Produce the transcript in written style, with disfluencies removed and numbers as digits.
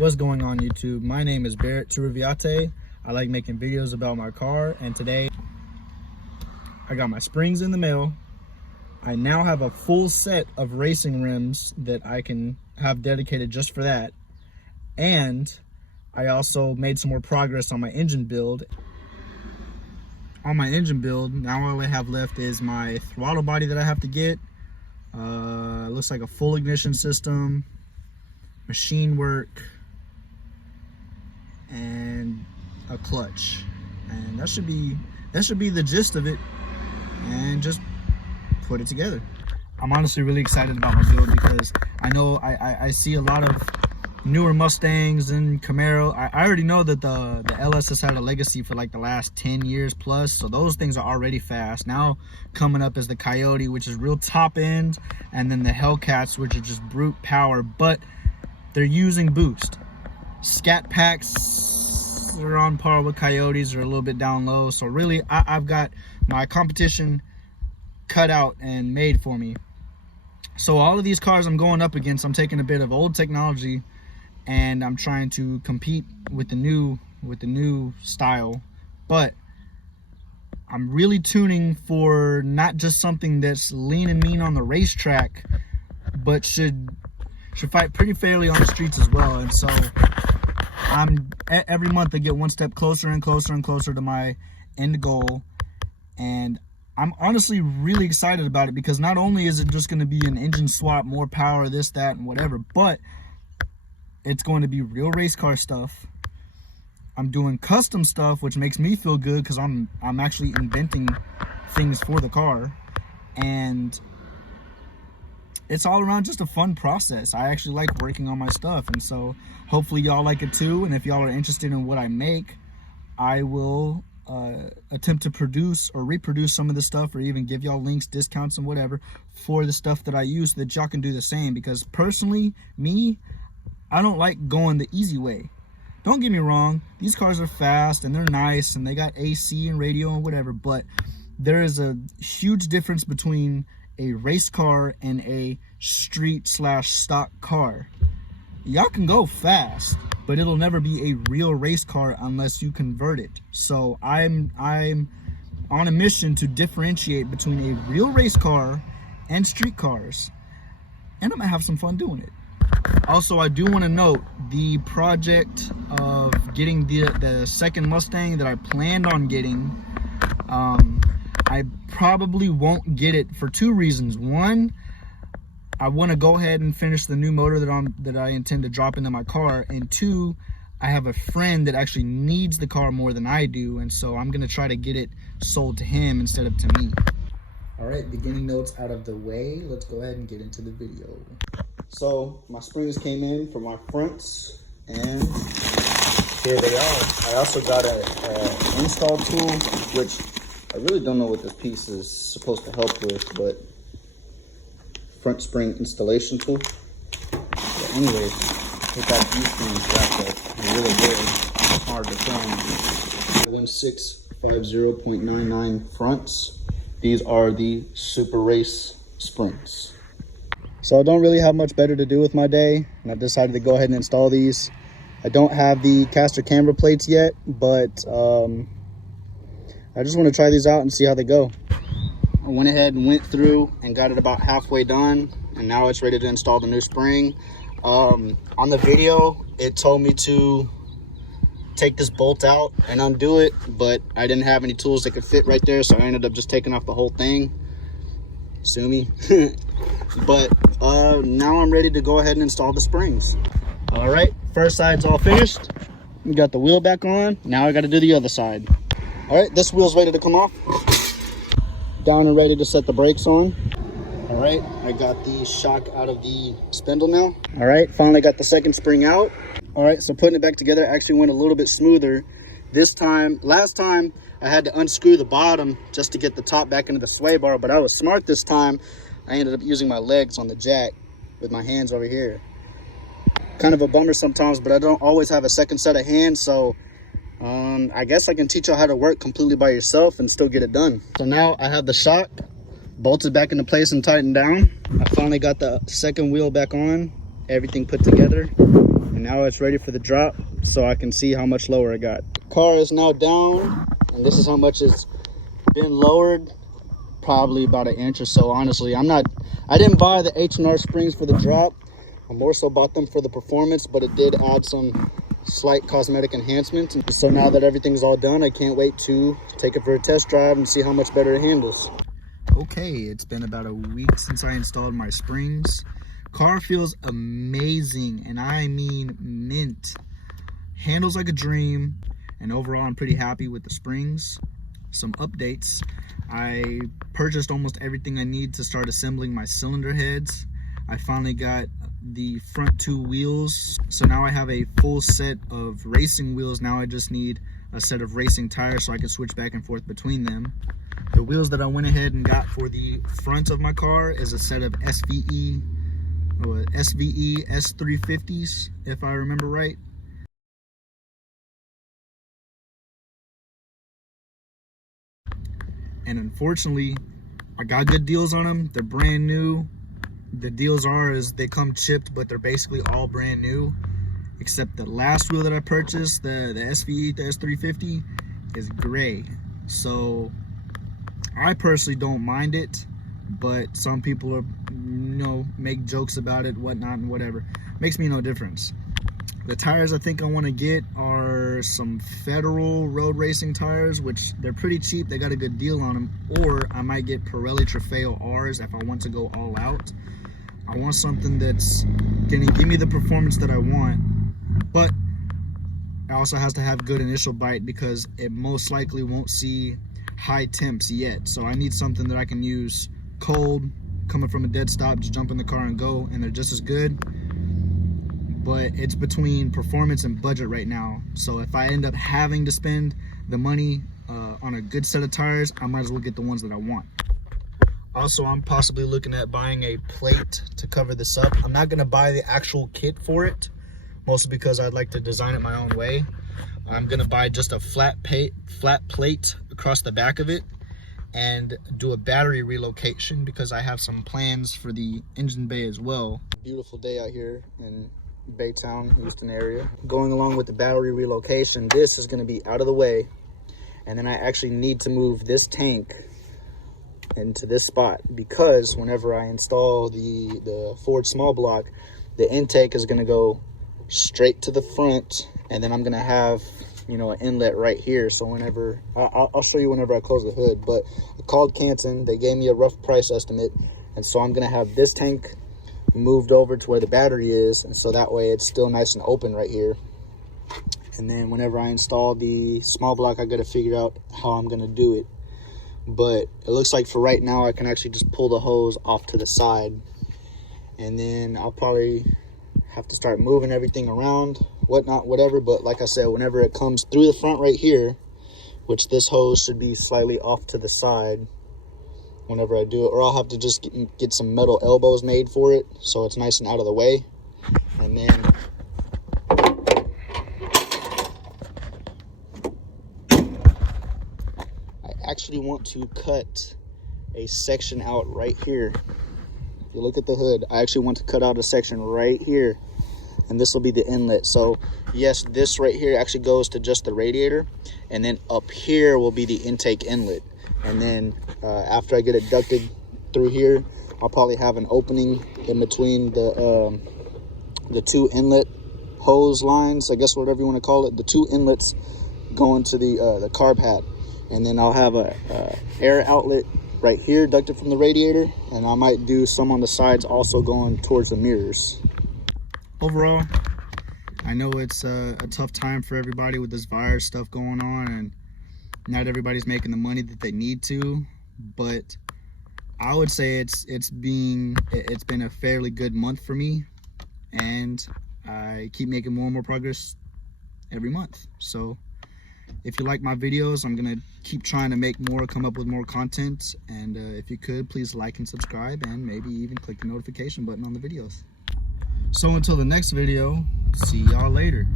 What's going on YouTube? My name is Barrett Turuviate. I like making videos about my car, and today I got my springs in the mail. I now have a full set of racing rims that I can have dedicated just for that, and I also made some more progress on my engine build. On my engine build, now all I have left is my throttle body that I have to get. Looks like a full ignition system, machine work, and a clutch, and that should be the gist of it, and just put it together. I'm honestly really excited about my build because I know I see a lot of newer Mustangs and Camaro. I already know that the LS has had a legacy for like the last 10 years plus, so those things are already fast. Now coming up is the Coyote, which is real top end, and then the Hellcats, which are just brute power, but they're using boost. Scat packs are on par with Coyotes, or a little bit down low, so really I've got my competition cut out and made for me. So all of these cars I'm going up against, I'm taking a bit of old technology and I'm trying to compete with the new style, but I'm really tuning for not just something that's lean and mean on the racetrack, but should fight pretty fairly on the streets as well. And so every month I get one step closer and closer and closer to my end goal, and I'm honestly really excited about it because not only is it just going to be an engine swap, more power, this, that, and whatever, but it's going to be real race car stuff. I'm doing custom stuff, which makes me feel good because I'm actually inventing things for the car, and it's all around just a fun process. I actually like working on my stuff, and so hopefully y'all like it too. And if y'all are interested in what I make, I will attempt to produce or reproduce some of the stuff, or even give y'all links, discounts, and whatever for the stuff that I use, so that y'all can do the same. Because personally, I don't like going the easy way. Don't get me wrong, these cars are fast and they're nice and they got AC and radio and whatever, but there is a huge difference between a race car and a street / stock car. Y'all can go fast, but it'll never be a real race car unless you convert it. So I'm on a mission to differentiate between a real race car and street cars, and I'm gonna have some fun doing it. Also, I do want to note the project of getting the second Mustang that I planned on getting. I probably won't get it for two reasons. One, I want to go ahead and finish the new motor that I intend to drop into my car, and two, I have a friend that actually needs the car more than I do, and so I'm going to try to get it sold to him instead of to me. All right, beginning notes out of the way, let's go ahead and get into the video. So my springs came in for my fronts, and here they are. I also got an install tool, which I really don't know what this piece is supposed to help with, but front spring installation tool. But anyways, we got these things wrapped up really good, hard to find. LM650.99 fronts. These are the Super Race springs. So I don't really have much better to do with my day, and I've decided to go ahead and install these. I don't have the caster camber plates yet, but I just want to try these out and see how they go. I went ahead and went through and got it about halfway done, and now it's ready to install the new spring. On the video, it told me to take this bolt out and undo it, but I didn't have any tools that could fit right there, so I ended up just taking off the whole thing. Sue me. But now I'm ready to go ahead and install the springs. All right, first side's all finished. We got the wheel back on. Now I got to do the other side. All right, this wheel's ready to come off. Down and ready to set the brakes on. All right, I got the shock out of the spindle now. All right, finally got the second spring out. All right, so putting it back together actually went a little bit smoother this time. Last time I had to unscrew the bottom just to get the top back into the sway bar, but I was smart this time. I ended up using my legs on the jack with my hands over here. Kind of a bummer sometimes, but I don't always have a second set of hands, so I guess I can teach you how to work completely by yourself and still get it done. So now I have the shock bolted back into place and tightened down. I finally got the second wheel back on, everything put together, and and now it's ready for the drop so I can see how much lower I got. Car is now down, and this is how much it's been lowered. Probably about an inch or so. Honestly, I didn't buy the H&R springs for the drop. I more so bought them for the performance, but it did add some slight cosmetic enhancements. So now that everything's all done, I can't wait to take it for a test drive and see how much better it handles. Okay, it's been about a week since I installed my springs. Car feels amazing, and I mean mint. Handles like a dream, and overall I'm pretty happy with the springs. Some updates: I purchased almost everything I need to start assembling my cylinder heads. I finally got the front two wheels, so now I have a full set of racing wheels. Now I just need a set of racing tires so I can switch back and forth between them. The wheels that I went ahead and got for the front of my car is a set of SVE S350s, if I remember right. And unfortunately, I got good deals on them. They're brand new. The deals is they come chipped, but they're basically all brand new, except the last wheel that I purchased, the SVE, the S350, is gray. So I personally don't mind it, but some people are, make jokes about it, whatnot, and whatever. Makes me no difference. The tires I think I want to get are some Federal road racing tires, which they're pretty cheap. They got a good deal on them. Or I might get Pirelli Trofeo R's if I want to go all out. I want something that's gonna give me the performance that I want, but it also has to have good initial bite because it most likely won't see high temps yet. So I need something that I can use cold, coming from a dead stop, just jump in the car and go, and they're just as good. But it's between performance and budget right now. So if I end up having to spend the money on a good set of tires, I might as well get the ones that I want. Also, I'm possibly looking at buying a plate to cover this up. I'm not gonna buy the actual kit for it, mostly because I'd like to design it my own way. I'm gonna buy just a flat plate across the back of it and do a battery relocation because I have some plans for the engine bay as well. Beautiful day out here in Baytown, Houston area. Going along with the battery relocation, this is going to be out of the way, and then I actually need to move this tank into this spot because whenever I install the Ford small block, the intake is going to go straight to the front, and then I'm going to have an inlet right here. So whenever I'll show you whenever I close the hood, but I called Canton, they gave me a rough price estimate, and so I'm going to have this tank moved over to where the battery is, and so that way it's still nice and open right here. And then whenever I install the small block, I got to figure out how I'm going to do it, but it looks like for right now I can actually just pull the hose off to the side, and then I'll probably have to start moving everything around, whatnot, whatever. But like I said, whenever it comes through the front right here, which this hose should be slightly off to the side whenever I do it, or I'll have to just get some metal elbows made for it so it's nice and out of the way. And then I actually want to cut a section out right here. If you look at the hood, I actually want to cut out a section right here, and this will be the inlet. So yes, this right here actually goes to just the radiator, and then up here will be the intake inlet. And then after I get it ducted through here, I'll probably have an opening in between the two inlet hose lines, I guess, whatever you want to call it, the two inlets going to the carb hat. And then I'll have a air outlet right here ducted from the radiator, and I might do some on the sides also going towards the mirrors. Overall, I know it's a tough time for everybody with this virus stuff going on, and not everybody's making the money that they need to, but I would say it's been a fairly good month for me, and I keep making more and more progress every month. So if you like my videos, I'm gonna keep trying to make more, come up with more content, and if you could, please like and subscribe, and maybe even click the notification button on the videos. So until the next video, see y'all later.